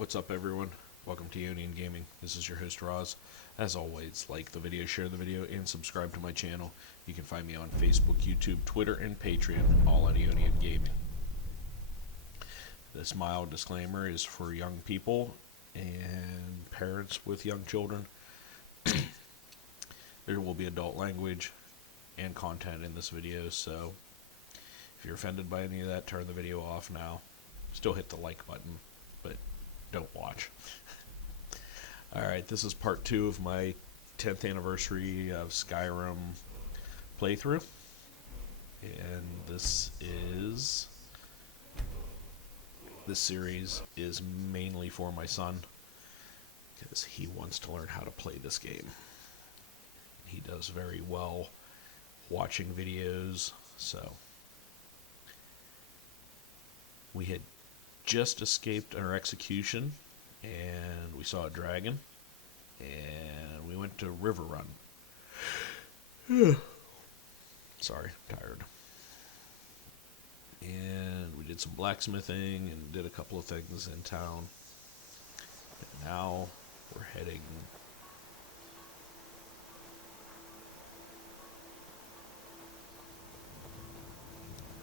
What's up, everyone? Welcome to Union Gaming. This is your host, Roz. As always, like the video, share the video, and subscribe to my channel. You can find me on Facebook, YouTube, Twitter, and Patreon, all at Union Gaming. This mild disclaimer is for young people and parents with young children. There will be adult language and content in this video, so if you're offended by any of that, turn the video off now. Still hit the like button, but don't watch. Alright, this is part 2 of my 10th anniversary of Skyrim playthrough. And this series is mainly for my son, because he wants to learn how to play this game. He does very well watching videos, so we had just escaped our execution, and we saw a dragon, and we went to Riverwood. Sorry, tired. And we did some blacksmithing and did a couple of things in town. And now we're heading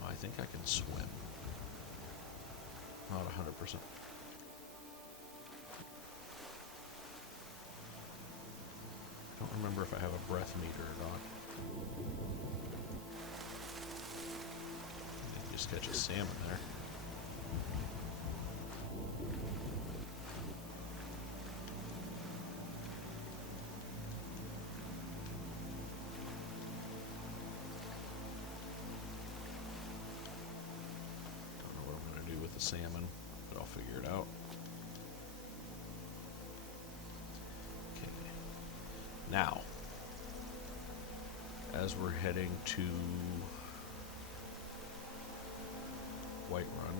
I think I can swim. Not 100%. I don't remember if I have a breath meter or not. I just catch a salmon there. Don't know what I'm going to do with the salmon, but I'll figure it out. Okay. Now, as we're heading to Whiterun,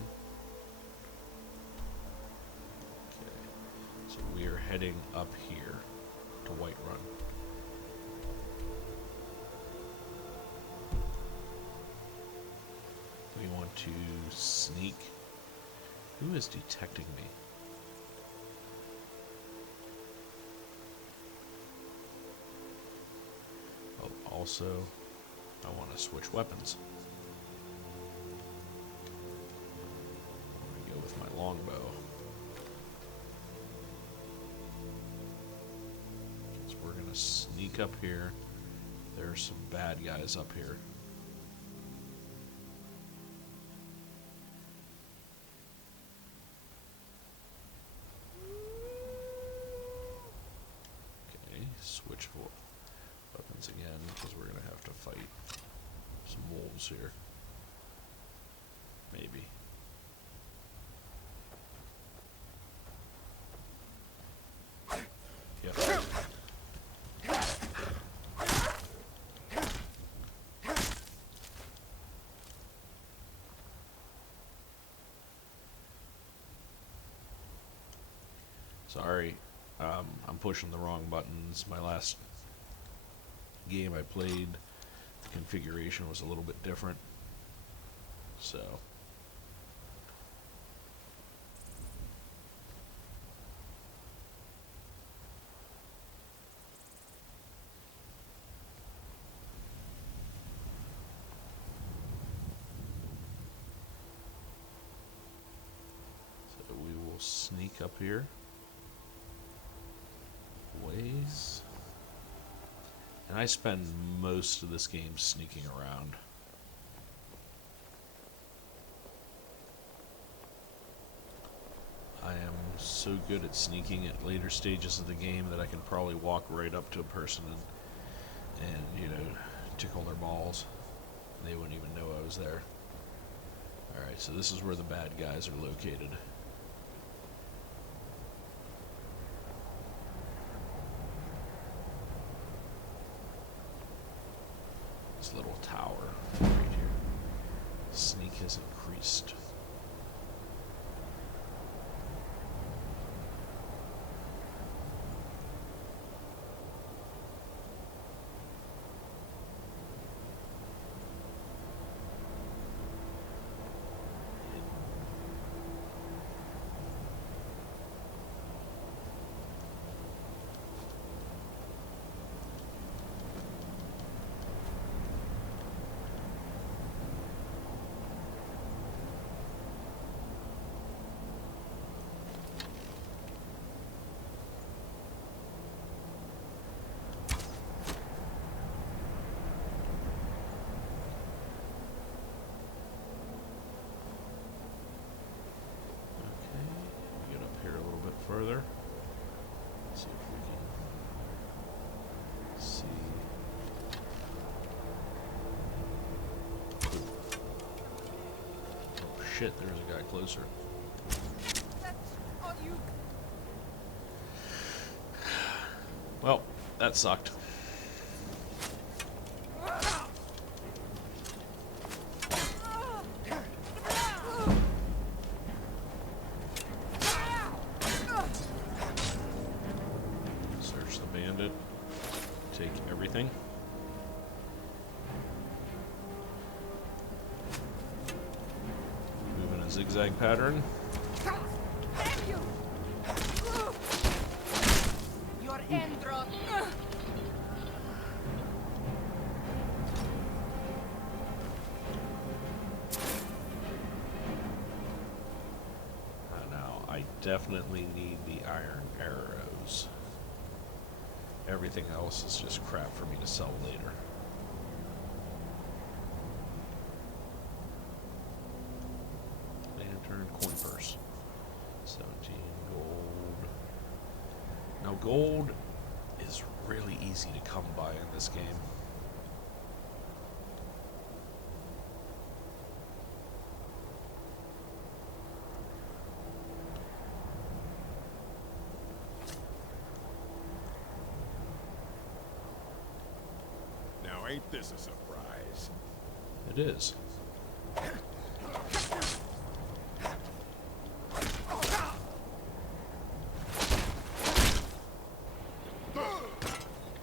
okay, so we are heading up here to Whiterun. We want to sneak. Who is detecting me? Oh, also, I want to switch weapons. I'm going to go with my longbow. So we're going to sneak up here. There's some bad guys up here. Switch weapons again, because we're going to have to fight some wolves here. Maybe. Yep. Sorry. I'm pushing the wrong buttons. My last game I played, the configuration was a little bit different. So we will sneak up here. Ways. And I spend most of this game sneaking around. I am so good at sneaking at later stages of the game that I can probably walk right up to a person and you know, tickle their balls. They wouldn't even know I was there. Alright, so this is where the bad guys are located. Little tower right here. Sneak has increased. further. Let's see if we can see. Oh shit, there's a guy closer. That's on you. Well, that sucked. Search the bandit. Take everything. Move in a zigzag pattern. Damn you! Your end rod. Now, I definitely need the iron arrows. Everything else is just crap for me to sell later. Lantern, coin purse. 17 gold. Now, gold is really easy to come by in this game. Now ain't this a surprise? It is.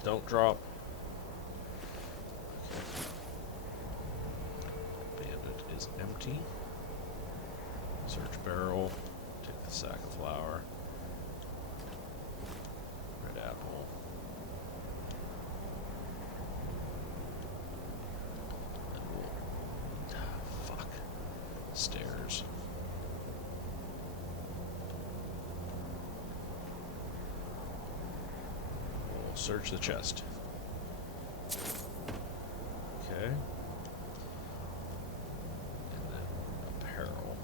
Don't drop. Bandit is empty. Search barrel. Take the sack of flour. Red apple. Fuck. Stairs. We'll search the chest. Okay. And then apparel.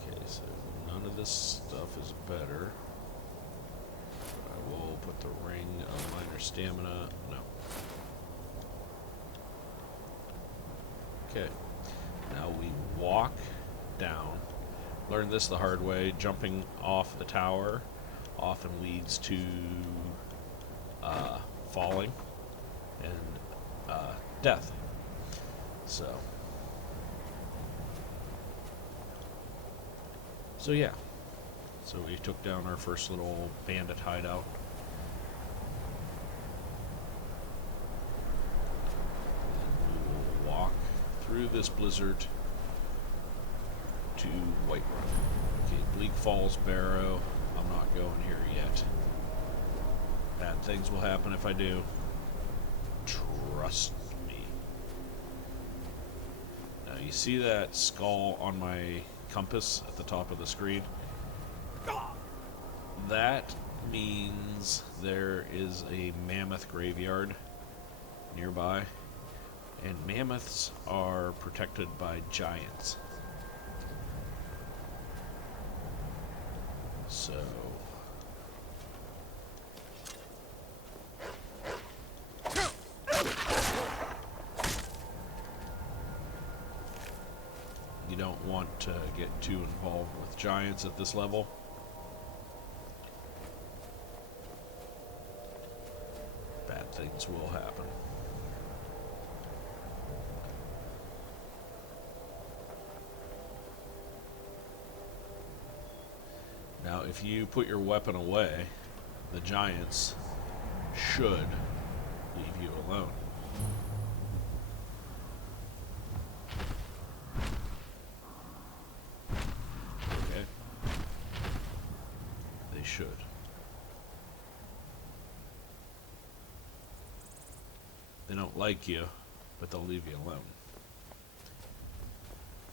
Okay, so none of this stuff is better. I will put the ring of minor stamina. No. Okay. Now we walk down. Learned this the hard way. Jumping off the tower often leads to falling and death. So yeah. So we took down our first little bandit hideout. And we will walk through this blizzard to Whiterun. Okay, Bleak Falls Barrow. I'm not going here yet. Bad things will happen if I do. Trust me. Now you see that skull on my compass at the top of the screen? That means there is a mammoth graveyard nearby, and mammoths are protected by giants. So you don't want to get too involved with giants at this level. Bad things will happen. Now, if you put your weapon away, the giants should leave you alone. Okay? They should. They don't like you, but they'll leave you alone.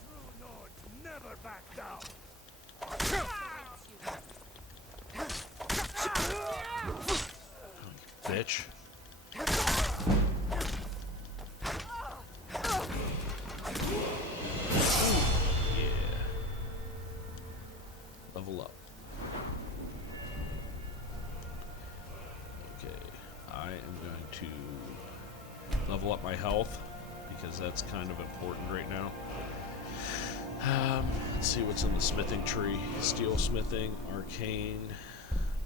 True Nords never back down. Bitch. Yeah. Level up. I am going to level up my health because that's kind of important right now. Let's see what's in the smithing tree. Steel smithing, arcane,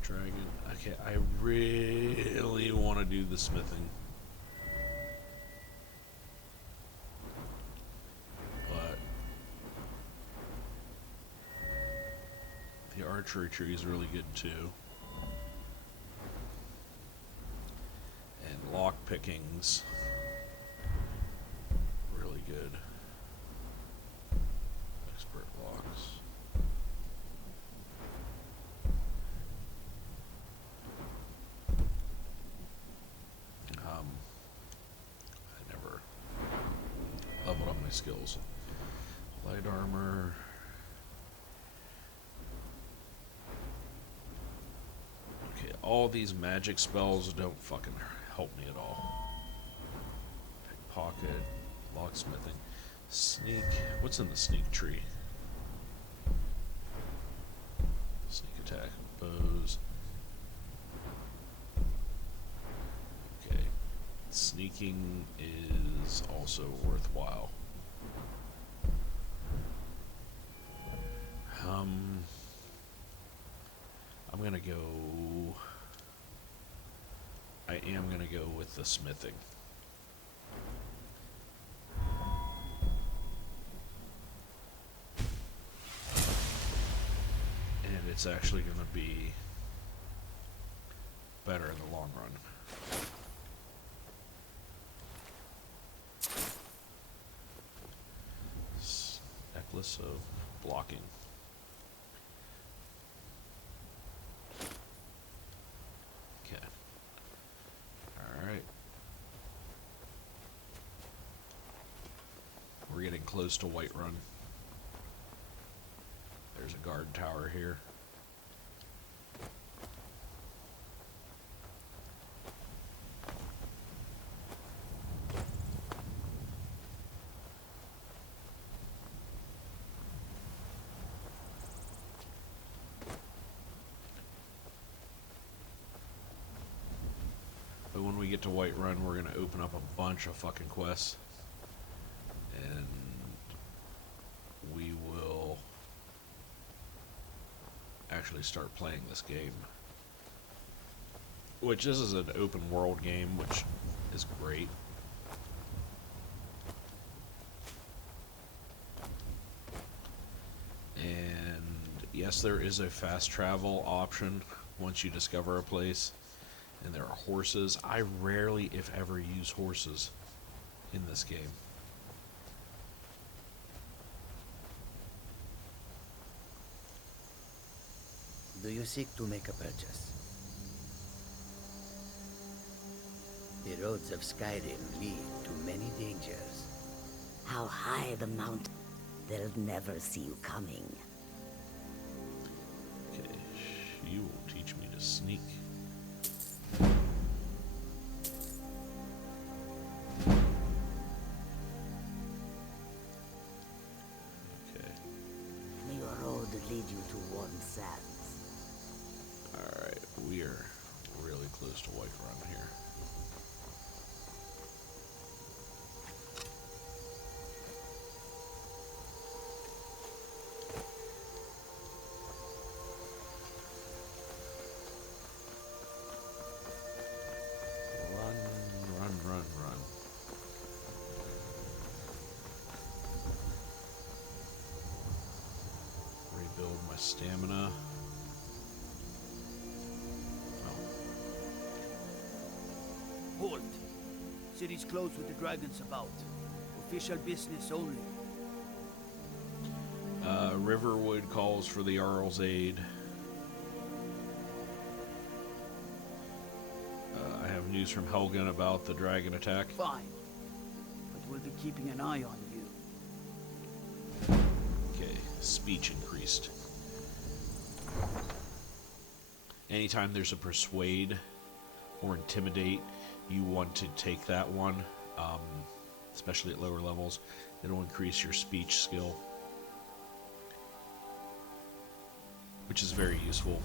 dragon. Okay, I really want to do the smithing. But the archery tree is really good too. And lock pickings, really good. Expert locks. I never leveled up my skills. Light armor. Okay, all these magic spells don't fucking help me at all. Pickpocket, locksmithing, sneak. What's in the sneak tree? Sneak attack, bows. Okay, sneaking is also worthwhile. I'm gonna go. I am gonna go with the smithing. And it's actually gonna be better in the long run. Necklace of blocking. Okay. Alright. We're getting close to Whiterun. There's a guard tower here. But when we get to Whiterun, we're going to open up a bunch of fucking quests. And we will actually start playing this game. Which, this is an open world game, which is great. And yes, there is a fast travel option once you discover a place. And there are horses. I rarely, if ever, use horses in this game. Do you seek to make a purchase? The roads of Skyrim lead to many dangers. How high the mountain? They'll never see you coming. Okay, you will teach me to sneak. Okay. May your road lead you to warm sands. Alright, we are really close to Whiterun here. Run. Rebuild my stamina. Halt! City's closed with the dragons about. Official business only. Riverwood calls for the Jarl's aid. I have news from Helgen about the dragon attack. Fine. But we'll be keeping an eye on you. Okay, speech increased. Anytime there's a persuade or intimidate, you want to take that one, especially at lower levels. It'll increase your speech skill, which is very useful.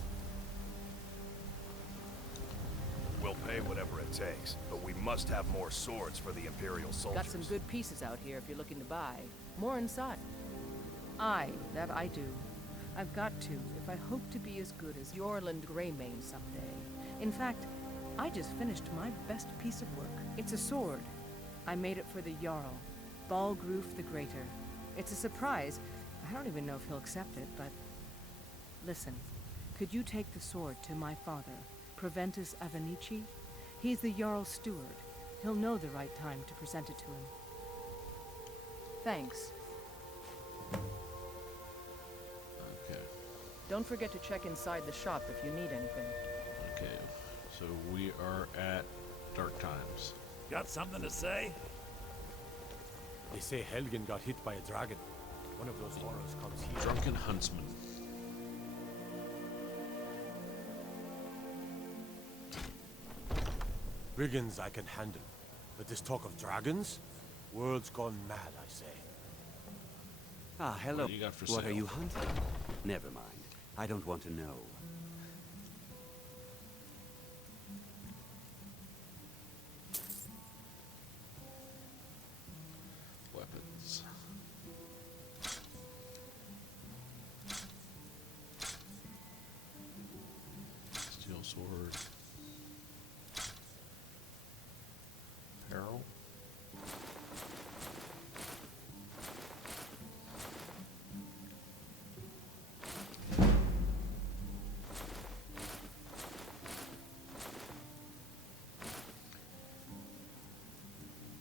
We'll pay pay whatever it takes, but we must have more swords for the Imperial soldiers. Got some good pieces out here if you're looking to buy. More inside. That I do. I've got to, if I hope to be as good as Yorland Greymane someday. In fact, I just finished my best piece of work. It's a sword. I made it for the Jarl, Balgroof the Greater. It's a surprise. I don't even know if he'll accept it, but... Listen, could you take the sword to my father, Proventus Avenici? He's the Jarl's steward. He'll know the right time to present it to him. Thanks. Okay. Don't forget to check inside the shop if you need anything. Okay, so we are at Dark Times. Got something to say? They say Helgen got hit by a dragon. One of those horrors comes here. Drunken Huntsman. Brigands I can handle, but this talk of dragons? World's gone mad, I say. Ah, hello. What do you got for What sale? are you hunting? Never mind. I don't want to know. Weapons. Steel sword. Apparel.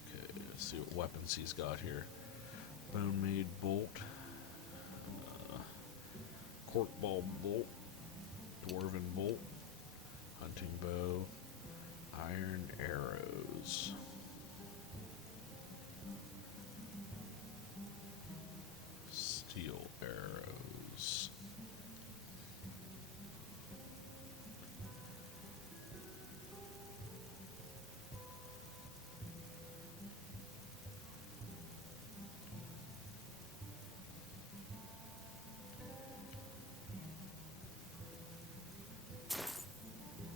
Okay, let's see what weapons he's got here. Bone-made bolt. Corkball bolt. Dwarven bolt. Hunting bow. Iron arrows. Steel arrows.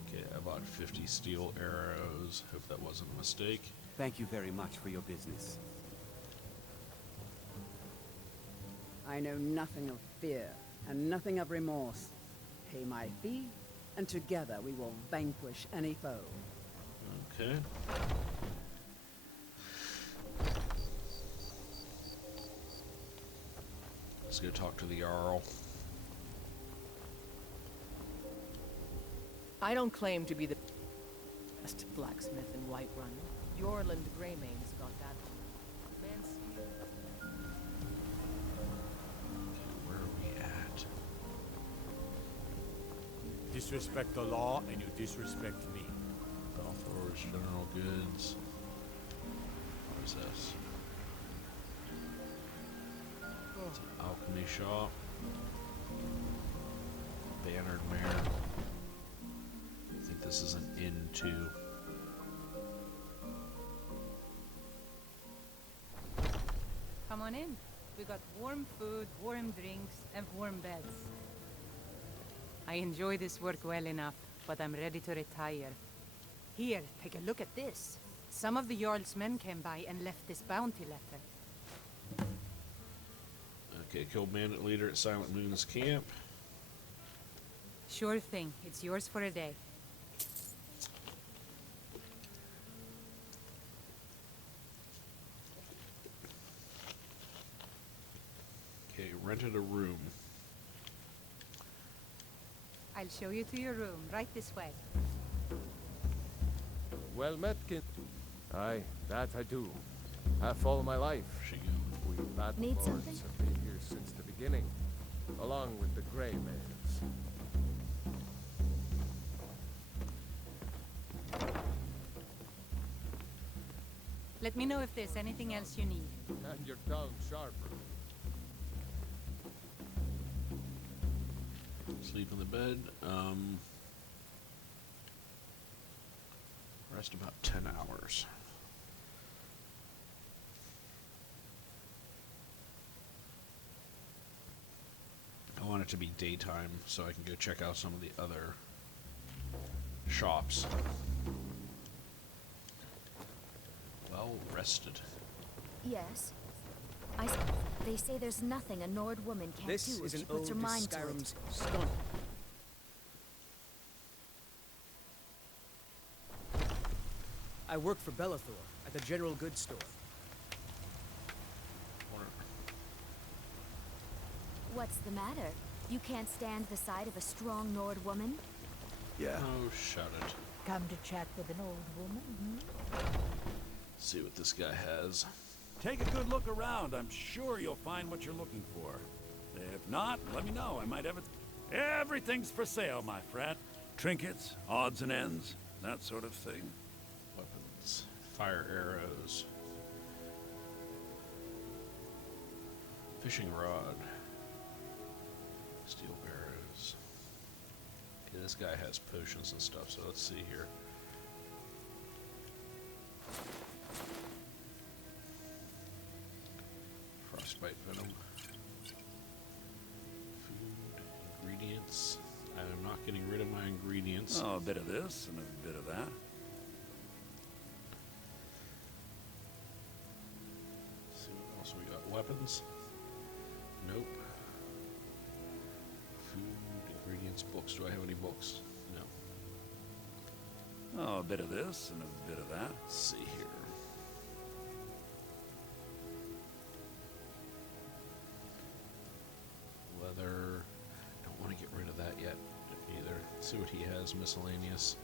Okay, I bought 50 steel arrows. Hope that wasn't a mistake. Thank you very much for your business. I know nothing of fear, and nothing of remorse. Pay my fee, and together we will vanquish any foe. Okay. Let's go talk to the Jarl. I don't claim to be the best blacksmith in Whiterun. Yorland Greymane's got that. Mansfield. Okay, where are we at? Disrespect the law, and you disrespect me. Balthor's General Goods. What is this? It's an alchemy shop. Bannered Mare. I think this is an inn too. Come on in. We got warm food, warm drinks, and warm beds. I enjoy this work well enough, but I'm ready to retire. Here, take a look at this. Some of the Jarl's men came by and left this bounty letter. Okay, killed bandit leader at Silent Moon's camp. Sure thing. It's yours for a day. Okay, rented a room. I'll show you to your room, right this way. Well met, kid. Aye, that I do. Half all my life. We battle Need lords something? have been here since the beginning, along with the Grey Males. Let me know if there's anything else you need. And your tongue sharper. Sleep in the bed. Rest about 10 hours. I want it to be daytime so I can go check out some of the other shops. Well rested. Yes. They say there's nothing a Nord woman can't This do if is she an puts her ode to mind to it. Skyrim's stunt. I work for Bellathor at the general goods store. What's the matter? You can't stand the sight of a strong Nord woman? Yeah. Oh, shut it. Come to chat with an old woman, See what this guy has. Take a good look around. I'm sure you'll find what you're looking for. If not, let me know. I might have it. Everything's for sale, my friend. Trinkets, odds and ends, that sort of thing. Weapons. Fire arrows. Fishing rod. Steel arrows. Okay, this guy has potions and stuff, so let's see here. Frostbite venom. Food. Ingredients. I'm not getting rid of my ingredients. Oh, a bit of this and a bit of that. Let's see what else we got. Weapons. Nope. Food, ingredients, books. Do I have any books? No. Oh, a bit of this and a bit of that. Let's see here. Leather. Don't want to get rid of that yet either. Let's see what he has. Miscellaneous.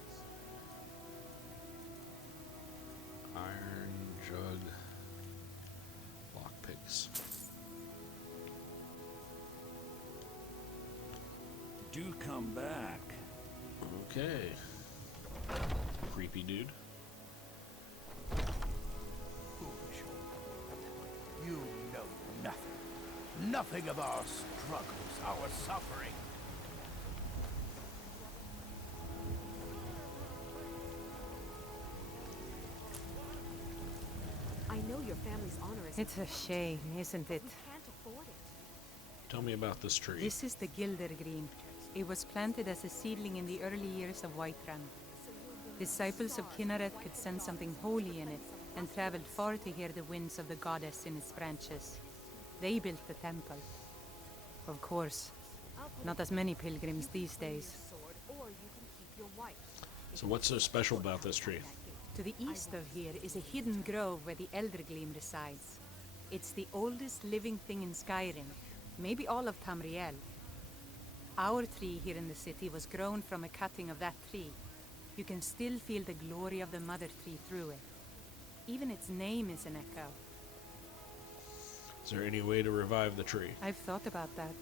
Iron jug. Lockpicks. Do come back. Okay. Creepy dude. Foolish old. You know nothing. Nothing of our struggles, our suffering. I know your family's honor is... It's a shame, isn't it? We can't afford it. Tell me about this tree. This is the Gleam. It was planted as a seedling in the early years of Whiterun. Disciples of Kinneret could sense something holy in it, and traveled far to hear the winds of the goddess in its branches. They built the temple. Of course, not as many pilgrims these days. So what's so special about this tree? To the east of here is a hidden grove where the Elder Gleam resides. It's the oldest living thing in Skyrim, maybe all of Tamriel. Our tree here in the city was grown from a cutting of that tree. You can still feel the glory of the mother tree through it. Even its name is an echo. Is there any way to revive the tree? I've thought about that.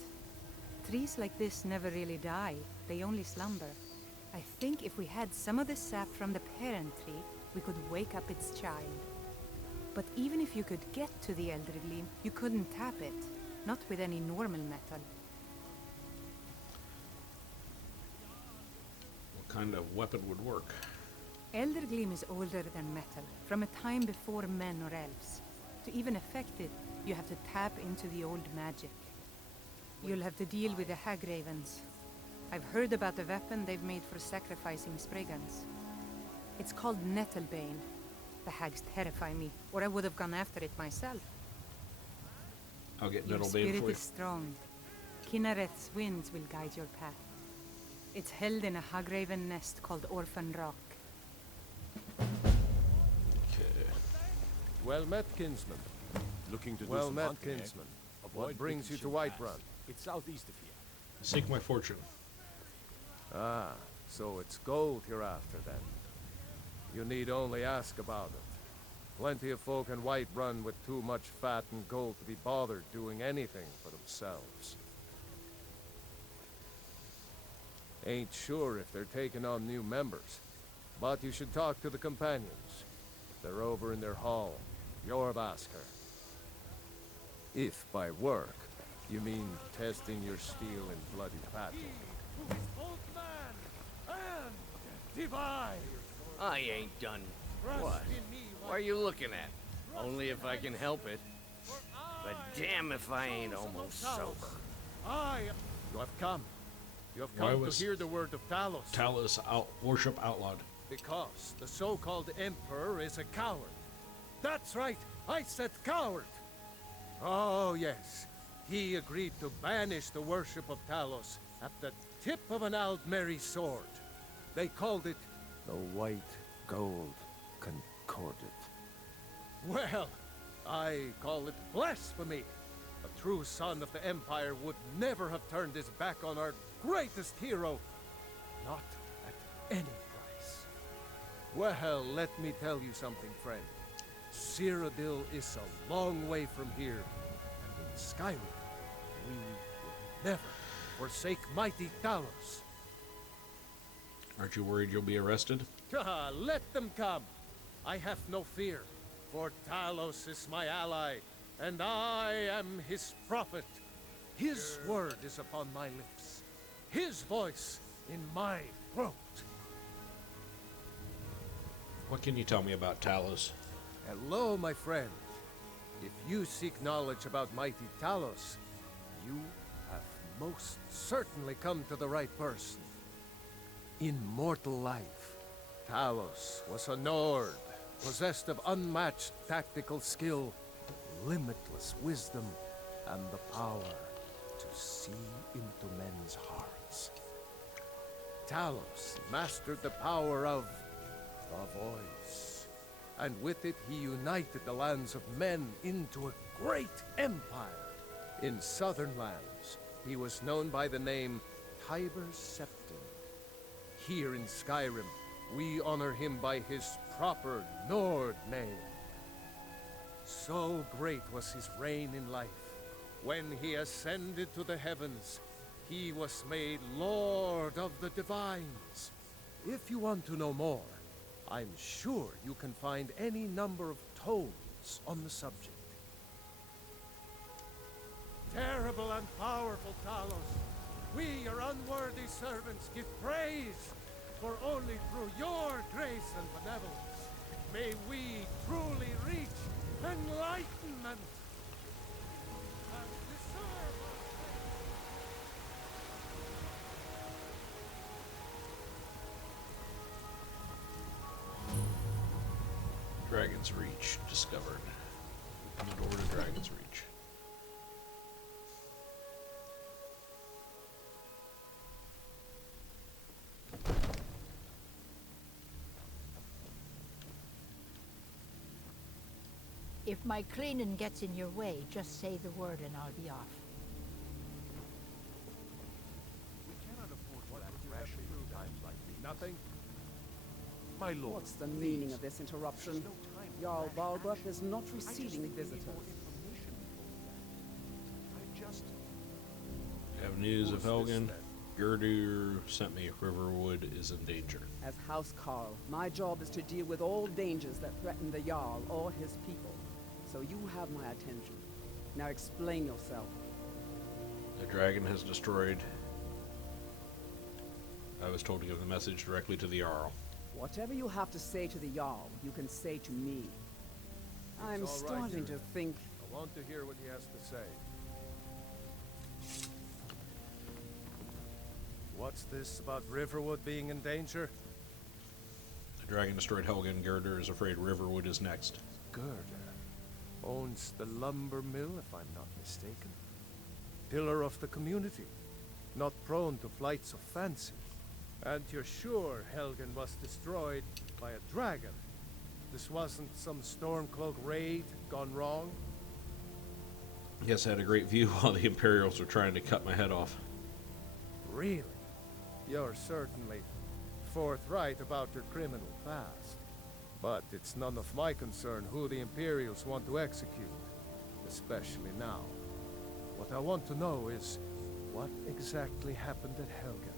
Trees like this never really die, they only slumber. I think if we had some of the sap from the parent tree, we could wake up its child. But even if you could get to the Elder Gleam, you couldn't tap it. Not with any normal metal. What kind of weapon would work? Elder Gleam is older than metal, from a time before men or elves. To even affect it, you have to tap into the old magic. You'll have to deal with the Hag Ravens. I've heard about the weapon they've made for sacrificing Spriggans. It's called Nettlebane. The hags terrify me, or I would have gone after it myself. I'll get Your Nettlebane spirit for you. is strong. Kinnereth's winds will guide your path. It's held in a Hagraven nest called Orphan Rock. Okay. Well met, kinsman. Looking to do Well some met, hunting, eh? kinsman. Avoid What brings you to Whiterun? Whiterun? It's southeast of here. Seek my fortune. Ah, so it's gold you're after then. You need only ask about it. Plenty of folk in Whiterun with too much fat and gold to be bothered doing anything for themselves. Ain't sure if they're taking on new members, but you should talk to the companions. They're over in their hall. Jorbasker. If by work, you mean testing your steel in bloody battle. I ain't done. What? What are you looking at? Only if I can help it. But damn if I ain't almost sober. You have come. You have Why come to was hear the word of Talos. Talos worship outlawed? Because the so-called Emperor is a coward. That's right, I said coward! Oh, yes. He agreed to banish the worship of Talos at the tip of an Aldmeri sword. They called it the White Gold Concordat. Well, I call it blasphemy. A true son of the Empire would never have turned his back on our greatest hero. Not at any price. Well, let me tell you something, friend. Cyrodiil is a long way from here, and in Skyrim, we will never forsake mighty Talos. Aren't you worried you'll be arrested? Let them come. I have no fear, for Talos is my ally, and I am his prophet. His word is upon my lips, his voice in my throat. What can you tell me about Talos? Hello, my friend. If you seek knowledge about mighty Talos, you have most certainly come to the right person. In mortal life, Talos was a Nord, possessed of unmatched tactical skill, limitless wisdom, and the power to see into men's hearts. Talos mastered the power of the voice, and with it he united the lands of men into a great empire. In southern lands, he was known by the name Tiber Septim. Here in Skyrim, we honor him by his proper Nord name. So great was his reign in life. When he ascended to the heavens, he was made Lord of the Divines. If you want to know more, I'm sure you can find any number of tomes on the subject. Terrible and powerful Talos, we, your unworthy servants, give praise, for only through your grace and benevolence may we truly reach enlightenment. Dragon's Reach discovered. Open the door to Dragon's Reach. If my cleaning gets in your way, just say the word and I'll be off. We cannot afford what ration times like these. Nothing? My lord. What's the meaning of this interruption? Jarl Balgruuf is not receiving visitors. I have news of Helgen. Gerdur sent me Riverwood is in danger. As House Carl, my job is to deal with all dangers that threaten the Jarl or his people. So you have my attention. Now explain yourself. The dragon has destroyed. I was told to give the message directly to the Jarl. Whatever you have to say to the Jarl, you can say to me. I'm It's all right, starting to Jarl. think... I want to hear what he has to say. What's this about Riverwood being in danger? The dragon destroyed Helgen. Gerdur is afraid Riverwood is next. Gerdur owns the lumber mill, if I'm not mistaken. Pillar of the community, not prone to flights of fancy. And you're sure Helgen was destroyed by a dragon? This wasn't some Stormcloak raid gone wrong? Yes, I had a great view while the Imperials were trying to cut my head off. Really? You're certainly forthright about your criminal past. But it's none of my concern who the Imperials want to execute, especially now. What I want to know is, what exactly happened at Helgen?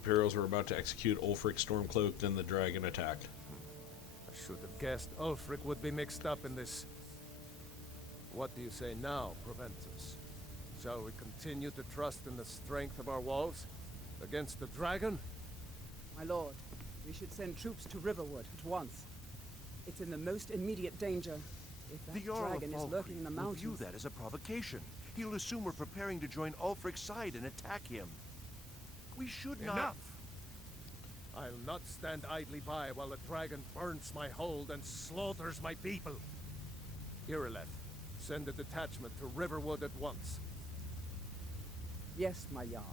Imperials were about to execute Ulfric Stormcloak, then the dragon attacked. I should have guessed Ulfric would be mixed up in this. What do you say now, Proventus? Shall we continue to trust in the strength of our walls against the dragon? My lord, we should send troops to Riverwood at once. It's in the most immediate danger. If that The Jarl dragon of is lurking in the Falkreath will view mountains... that as a provocation. He'll assume we're preparing to join Ulfric's side and attack him. We should not... Enough! I'll not stand idly by while a dragon burns my hold and slaughters my people. Irileth, send a detachment to Riverwood at once. Yes, my Jarl.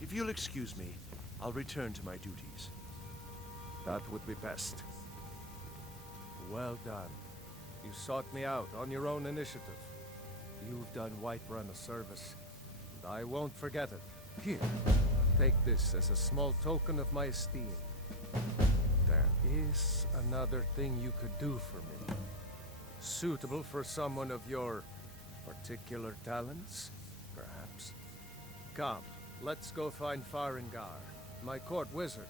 If you'll excuse me, I'll return to my duties. That would be best. Well done. You sought me out on your own initiative. You've done Whiterun a service, and I won't forget it. Here, take this as a small token of my esteem. There is another thing you could do for me. Suitable for someone of your particular talents, perhaps. Come, let's go find Farengar, my court wizard.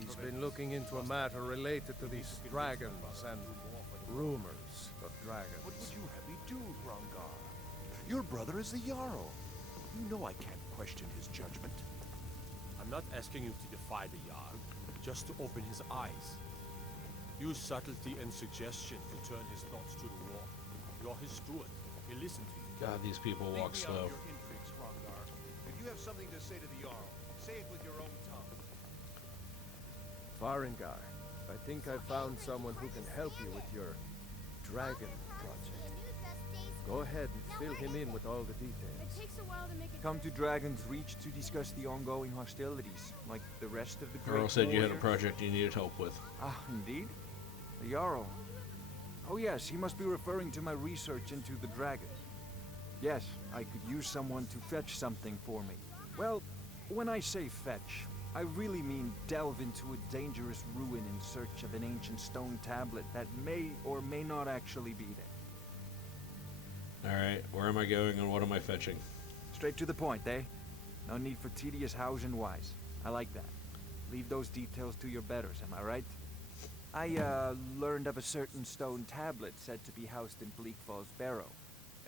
He's been looking into a matter related to these dragons and rumors of dragons. What would you have me do, Grangar? Your brother is the Jarl. You know I can't question his judgment. I'm not asking you to defy the Jarl, just to open his eyes. Use subtlety and suggestion to turn his thoughts to the war. You're his steward. He'll listen to you. God, these people walk slow. If you have something to say to the Jarl, say it with your own tongue. Farengar, I think I found someone who can help you with your dragon project. Go ahead and fill him in with all the details. Come to Dragon's Reach to discuss the ongoing hostilities, like the rest of the Great Earl said you had a Warriors. project you needed help with. Ah, indeed? The Jarl. Oh yes, he must be referring to my research into the dragons. Yes, I could use someone to fetch something for me. Well, when I say fetch, I really mean delve into a dangerous ruin in search of an ancient stone tablet that may or may not actually be there. Alright, where am I going and what am I fetching? Straight to the point, eh? No need for tedious hows and whys. I like that. Leave those details to your betters, am I right? I, learned of a certain stone tablet said to be housed in Bleak Falls Barrow.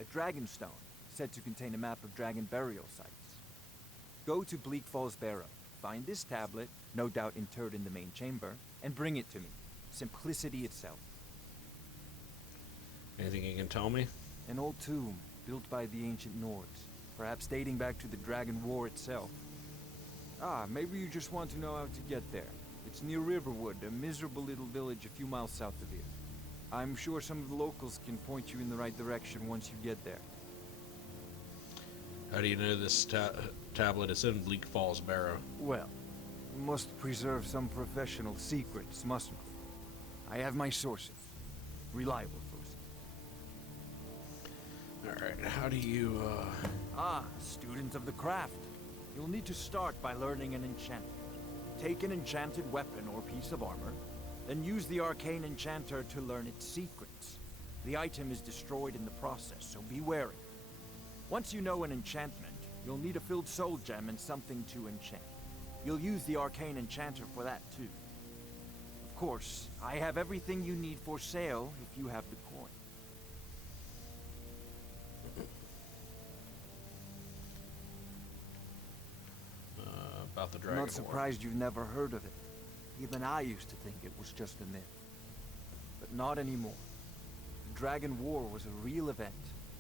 A dragon stone, said to contain a map of dragon burial sites. Go to Bleak Falls Barrow, find this tablet, no doubt interred in the main chamber, and bring it to me. Simplicity itself. Anything you can tell me? An old tomb, built by the ancient Nords, perhaps dating back to the Dragon War itself. Ah, maybe you just want to know how to get there. It's near Riverwood, a miserable little village a few miles south of here. I'm sure some of the locals can point you in the right direction once you get there. How do you know this tablet is in Bleak Falls Barrow? Well, we must preserve some professional secrets, mustn't we? I have my sources. Reliable sources. Alright, how do you, Ah, student of the craft. You'll need to start by learning an enchantment. Take an enchanted weapon or piece of armor, then use the arcane enchanter to learn its secrets. The item is destroyed in the process, so be wary. Once you know an enchantment, you'll need a filled soul gem and something to enchant. You'll use the arcane enchanter for that too. Of course, I have everything you need for sale if you have the coin. about the I'm Dragon not surprised you've never heard of it. Even I used to think it was just a myth. But not anymore. The Dragon War was a real event,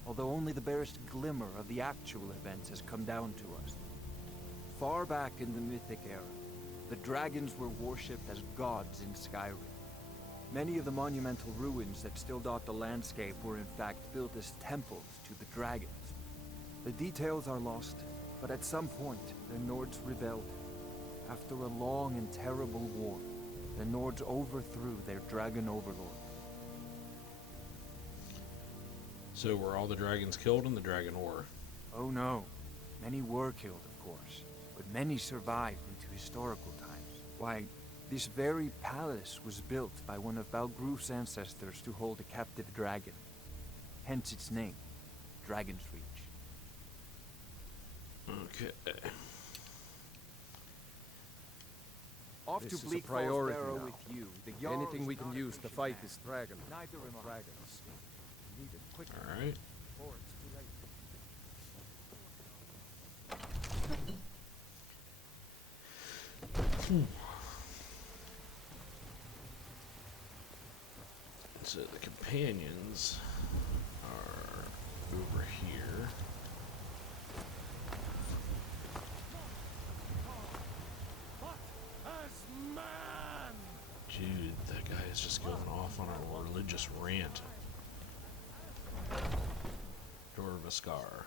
although only the barest glimmer of the actual events has come down to us. Far back in the Mythic era, the dragons were worshipped as gods in Skyrim. Many of the monumental ruins that still dot the landscape were in fact built as temples to the dragons. The details are lost, but at some point, the Nords rebelled. After a long and terrible war, the Nords overthrew their dragon overlord. So were all the dragons killed in the Dragon War? Oh no. Many were killed, of course, but many survived into historical times. Why, this very palace was built by one of Balgruf's ancestors to hold a captive dragon. Hence its name, Dragon's Reach. Okay. Off This to is a Bleak priority Falls Barrow now. with you. The Anything Jarl's we can not use to patient fight man. this dragon. Neither am I. Dragons. Need it quick. All right. Before it's too late. So the companions are over here. What has That guy is just going off on a religious rant. Door of a Scar.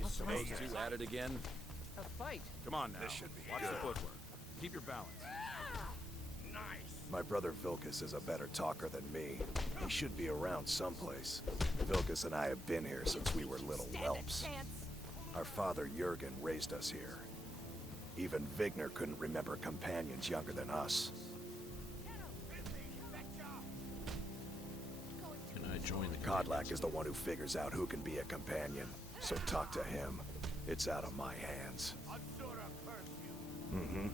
Those two at it again? A fight. Come on now. This should be Watch good. the footwork. Keep your balance. My brother Billgus is a better talker than me. He should be around someplace. Billgus and I have been here since we were little whelps. Our father Jurgen raised us here. Even Vigner couldn't remember companions younger than us. Can I join the Kodlak is the one who figures out who can be a companion. So talk to him. It's out of my hands. Mm-hmm.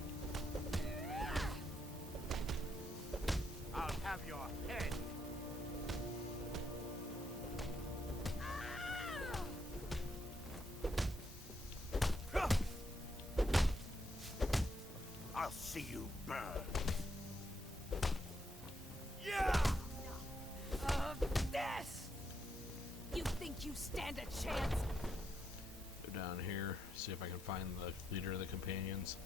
I'll have your head. I'll see you burn. Yeah! This! You think you stand a chance? Go down here, see if I can find the leader of the companions.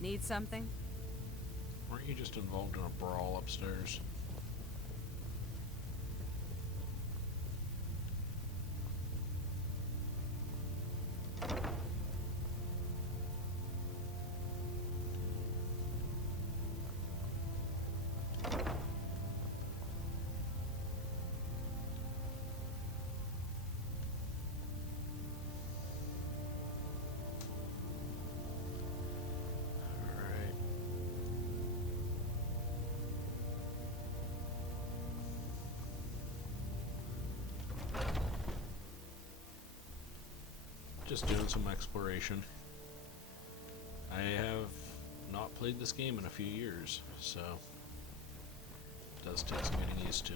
Need something? Weren't you just involved in a brawl upstairs? Just doing some exploration. I have not played this game in a few years, so it does take some getting used to.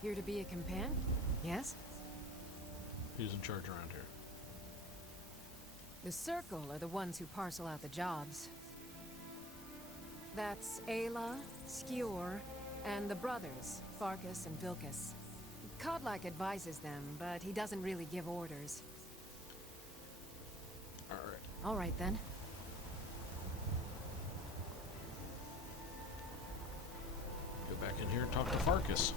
Here to be a companion? Yes? Who's in charge around here? The Circle are the ones who parcel out the jobs. That's Ayla, Skjor, and the brothers, Farkas and Vilkas. Kodlak advises them, but he doesn't really give orders. Alright. Alright then. Go back in here and talk to Farkas.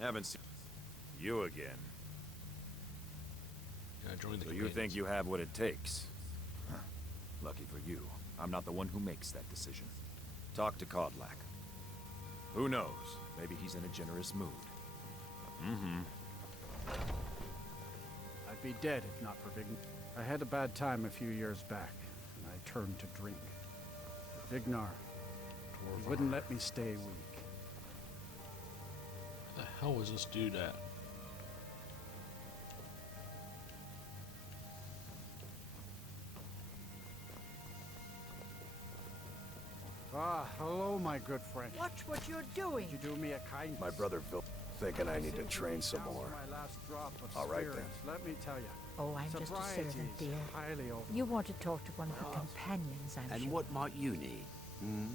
Haven't seen you again. I joined the So you think you have what it takes? Huh. Lucky for you, I'm not the one who makes that decision. Talk to Kodlak. Who knows? Maybe he's in a generous mood. Mm-hmm. I'd be dead if not for Vignar. I had a bad time a few years back, and I turned to drink. But Vignar, he wouldn't let me stay weak. Where the hell was this dude at? Ah, hello, my good friend. Watch what you're doing. Would you do me a kindness? My brother Phil thinking I need to train some more. My last drop of All right spirits. then. Let me tell you. Oh, I'm just a sobriety servant, is dear. highly over. You want to talk to one of the companions, I'm And sure. what might you need? Hmm?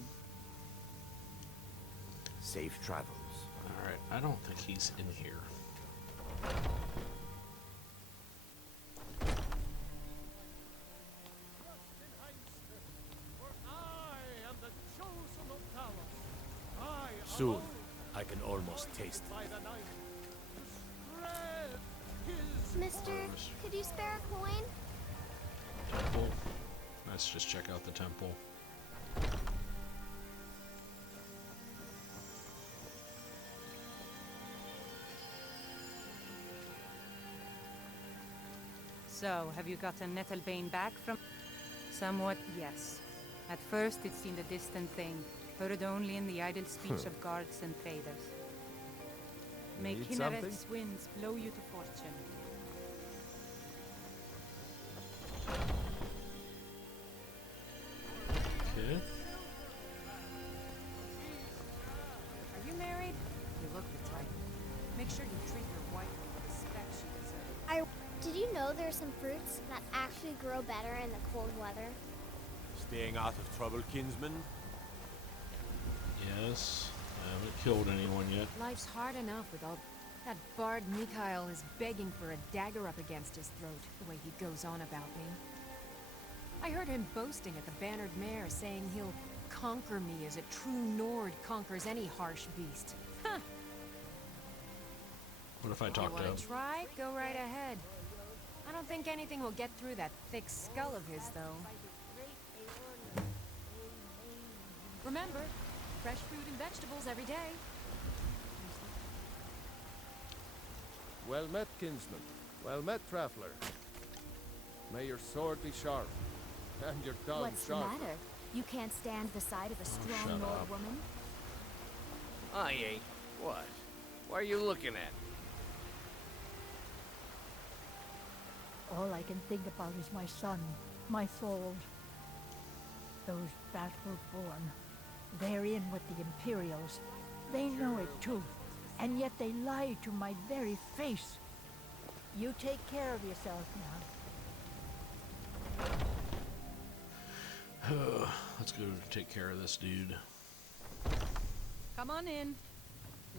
Safe travels. Alright, I don't think he's in here. Soon, I can almost taste it. Mister, could you spare a coin? Temple. Let's just check out the temple. So, have you gotten Nettlebane back from... Somewhat, yes. At first, it seemed a distant thing, heard only in the idle speech of guards and traders. May Need Kinnared's winds blow you to fortune. Okay. Are you married? You look the type. Make sure you treat your wife with the respect she deserves. know there's some fruits that actually grow better in the cold weather? Staying out of trouble, kinsman? Yes. I haven't killed anyone yet. Life's hard enough with all... That bard Mikhail is begging for a dagger up against his throat, the way he goes on about me. I heard him boasting at the Bannered Mare, saying he'll conquer me as a true Nord conquers any harsh beast. Huh. What if I talk to him? You wanna try? Go right ahead. I don't think anything will get through that thick skull of his, though. Remember, fresh fruit and vegetables every day. Well met, kinsman. Well met, traveler. May your sword be sharp, and your tongue What's sharp. the matter? You can't stand the sight of a strong Nord woman? I ain't. What? What are you looking at? All I can think about is my son, my Thord. Those battle-born. They're in with the Imperials. They know it too, and yet they lie to my very face. You take care of yourself now. Let's go take care of this dude. Come on in.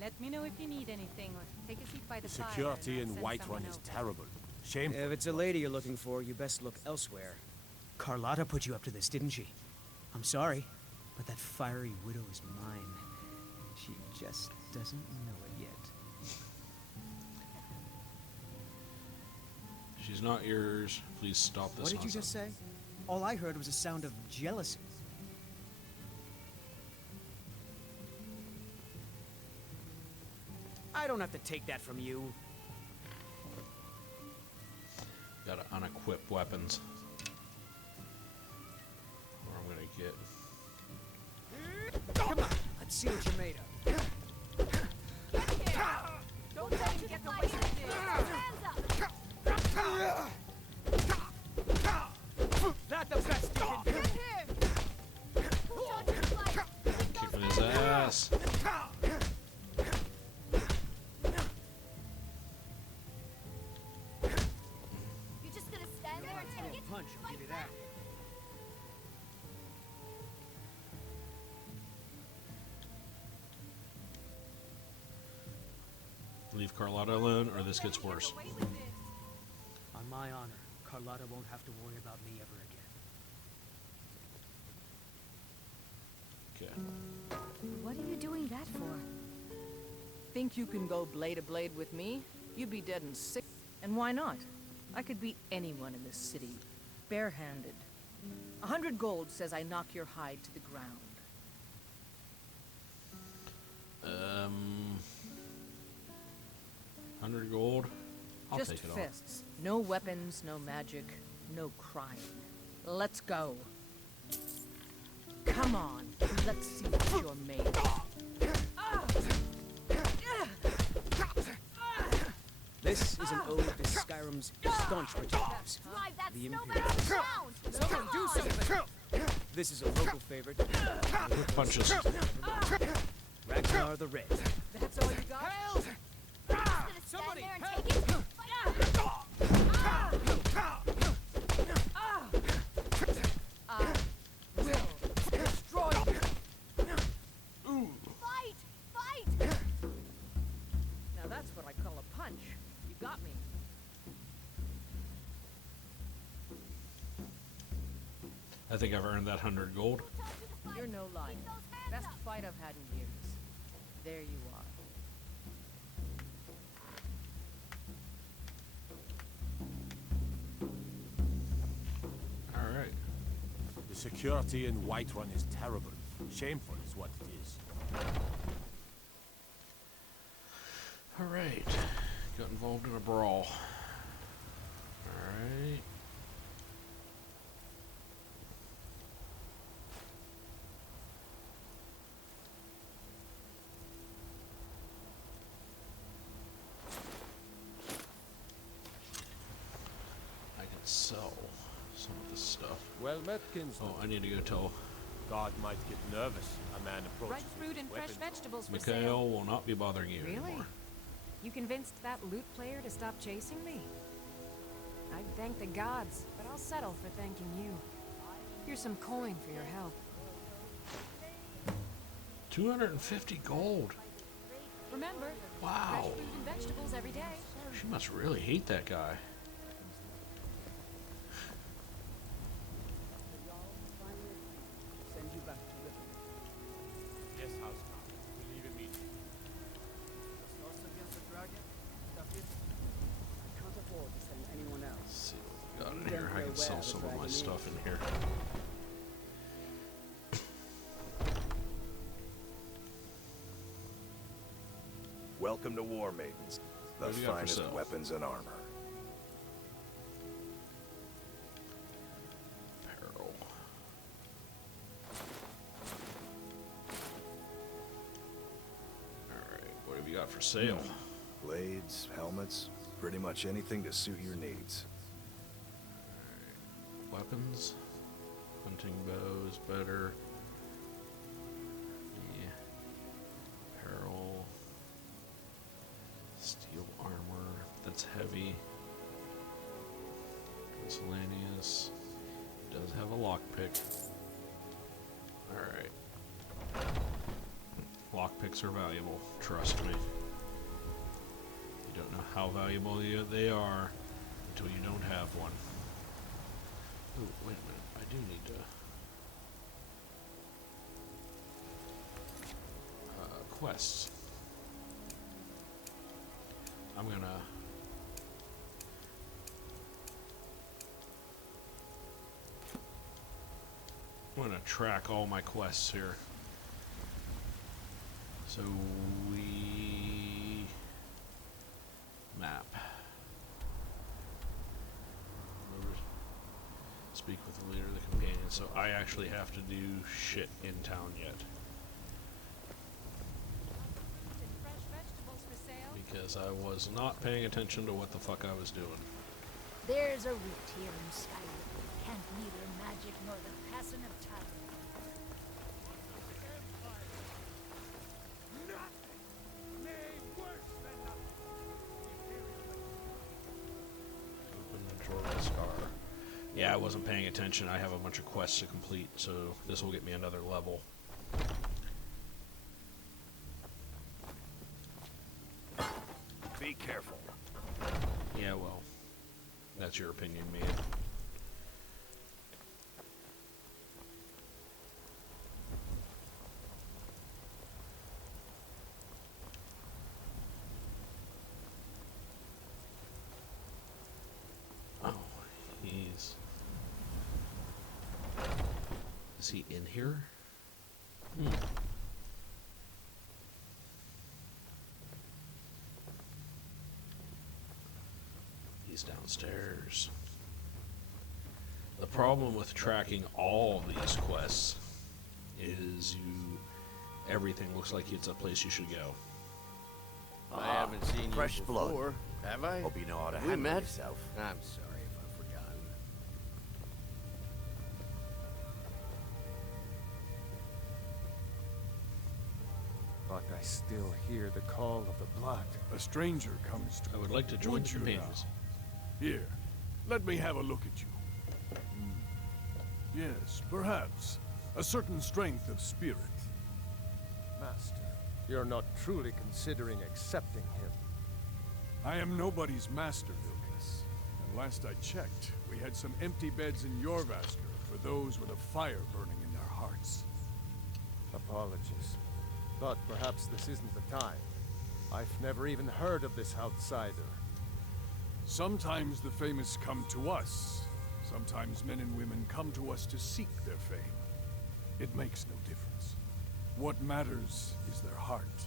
Let me know if you need anything, or take a seat by the fire. Security and in I'll send someone Whiterun is over. terrible. Shameful. If it's a lady you're looking for, you best look elsewhere. Carlotta put you up to this, didn't she? I'm sorry, but that fiery widow is mine. She just doesn't know it yet. She's not yours. Please stop this. What did you just say? All I heard was a sound of jealousy. I don't have to take that from you. Gotta unequip weapons. Or I'm gonna get. Come on, let's see what you're made of. Don't let him get the way you did. Not the best you can do. Kicking his ass. You're just gonna stand there and take it? Punch, I'll give you that. Leave Carlotta alone, or this gets worse. On my honor, Carlotta won't have to worry about me ever again. Okay. What are you doing that for? Think you can go blade to blade with me? You'd be dead in 6. And why not? I could beat anyone in this city, barehanded. 100 gold says I knock your hide to the ground. 100 gold. I'll Just take it all. fists. No weapons, no magic, no crying. Let's go. Come on, let's see what you're made of. This is an ode to Skyrim's staunch protectors, Drive that the snowman Imperial. around! Someone do something! This is a local favorite. Punches. Ragnar the Red. That's all you got? Just gonna stand there and take it? Will destroy you. Fight! Fight! Now that's what I call a punch. You got me. I think I've earned that 100 gold. You're no liar. Best fight I've had in years. There you are. All right. The security in Whiterun is terrible. Shameful is what it is. All right. Got involved in a brawl. All right. I can sell some of this stuff. Well met, kinsman. Oh, I need to go tell God might get nervous. A man approaches Ripe fruit and fresh vegetables for Mikhail sale. will not be bothering you Really? anymore. You convinced that lute player to stop chasing me? I'd thank the gods, but I'll settle for thanking you. Here's some coin for your help. 250 gold. Remember, Wow. fresh fruit and vegetables every day. She must really hate that guy. Send you back to Riverwood. Yes, Housecarl. We leave immediately. Lost against the dragon? Stuff it? I can't afford to send anyone else. Let's see what we got in here. I can sell some of my stuff in here. Welcome to War Maidens, the What do you got for finest sale? weapons and armor. Apparel. Alright, what have you got for sale? Blades, helmets, pretty much anything to suit your needs. Weapons. Hunting bow is better. Yeah. Apparel. Steel armor. That's heavy. Miscellaneous. Does have a lockpick. Alright. Lockpicks are valuable. Trust me. You don't know how valuable they are until you don't have one. Ooh, wait a minute. I do need to... quests. I'm gonna track all my quests here. So we map. Speak with the leader of the companion. So I actually have to do shit in town yet. Because I was not paying attention to what the fuck I was doing. There's a root here in Skyrim. Can't neither magic nor the passing of time. Open the drawer of the scar. Yeah, I wasn't paying attention. I have a bunch of quests to complete, so this will get me another level. Be careful. Yeah, well, that's your opinion, man. Oh, he's... Is he in here? Hmm. He's downstairs. The problem with tracking all of these quests is everything looks like it's a place you should go. I haven't seen fresh you blood. before, have I? Hope you know how to We handle met? yourself. I'm sorry if I've forgotten. But I still hear the call of the blood. A stranger comes to... I would like to join the companions. Here, let me have a look at you. Yes, perhaps. A certain strength of spirit. Master, you're not truly considering accepting him. I am nobody's master, Billgus. And last I checked, we had some empty beds in Jorvaskr for those with a fire burning in their hearts. Apologies. But perhaps this isn't the time. I've never even heard of this outsider. Sometimes the famous come to us. Sometimes men and women come to us to seek their fame. It makes no difference. What matters is their heart.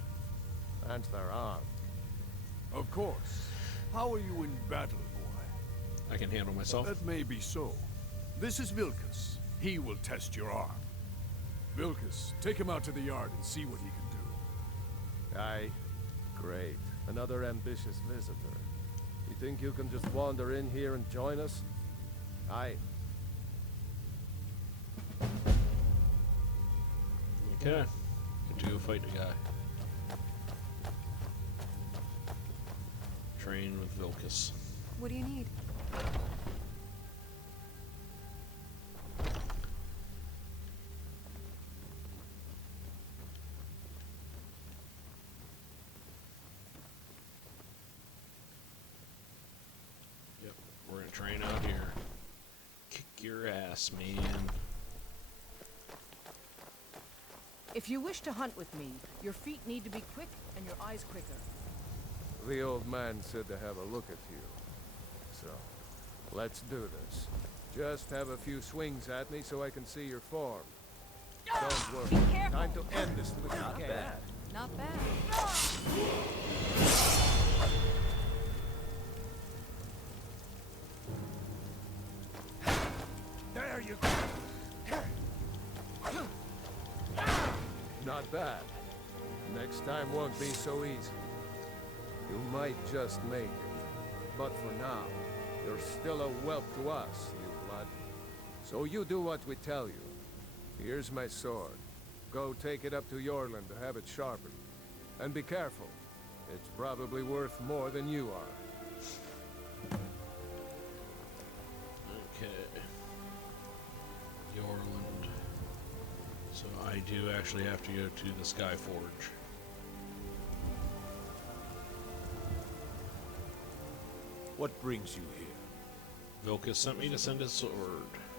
And their arm. Of course. How are you in battle, boy? I can handle myself. That may be so. This is Billgus. He will test your arm. Billgus, take him out to the yard and see what he can do. Aye. Great. Another ambitious visitor. You think you can just wander in here and join us? Aye. Okay. Get to go fight the guy. Train with Billgus. What do you need? train out here. Kick your ass, man. If you wish to hunt with me, your feet need to be quick and your eyes quicker. The old man said to have a look at you. So, let's do this. Just have a few swings at me so I can see your form. Don't worry. Be careful. Time to end this with Not bad. Not bad. There you go. Not bad. Next time won't be so easy. You might just make it. But for now, you're still a whelp to us, you blood. So you do what we tell you. Here's my sword. Go take it up to Yorland to have it sharpened. And be careful. It's probably worth more than you are. Okay. Yorland. So I do actually have to go to the Skyforge. What brings you here? Billgus sent me to send his sword.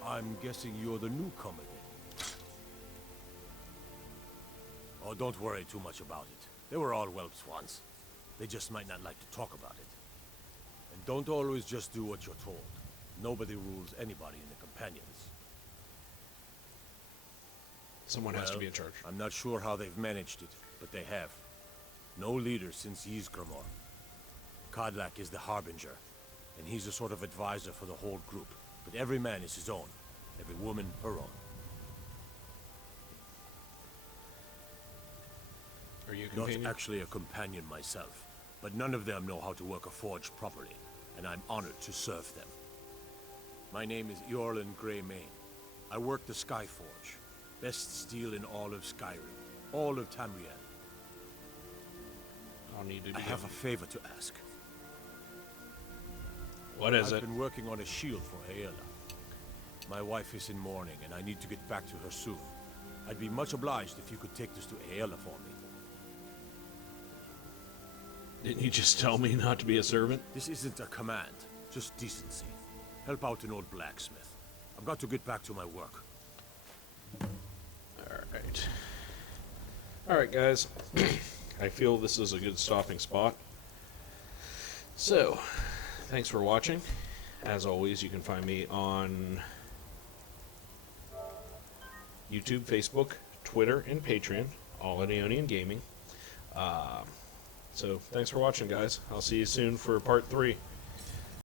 I'm guessing you're the newcomer then. Oh, don't worry too much about it. They were all whelps once. They just might not like to talk about it. And don't always just do what you're told. Nobody rules anybody in the companions. Someone has to be in charge. I'm not sure how they've managed it, but they have. No leader since Ysgramor. Kodlak is the Harbinger, and he's a sort of advisor for the whole group. But every man is his own. Every woman her own. Are you a companion? Not actually a companion myself, but none of them know how to work a forge properly, and I'm honored to serve them. My name is Yorland Greymane. I work the Skyforge. Best steel in all of Skyrim. All of Tamriel. I'll need to I have a favor to ask. What is it? I've been working on a shield for Aela. My wife is in mourning, and I need to get back to her soon. I'd be much obliged if you could take this to Aela for me. Didn't you just tell me not to be a servant? This isn't a command, just decency. Help out an old blacksmith. I've got to get back to my work. Alright. Alright, guys. I feel this is a good stopping spot. So, thanks for watching. As always, you can find me on YouTube, Facebook, Twitter, and Patreon, all at Aeonian Gaming. So, thanks for watching, guys. I'll see you soon for part 3.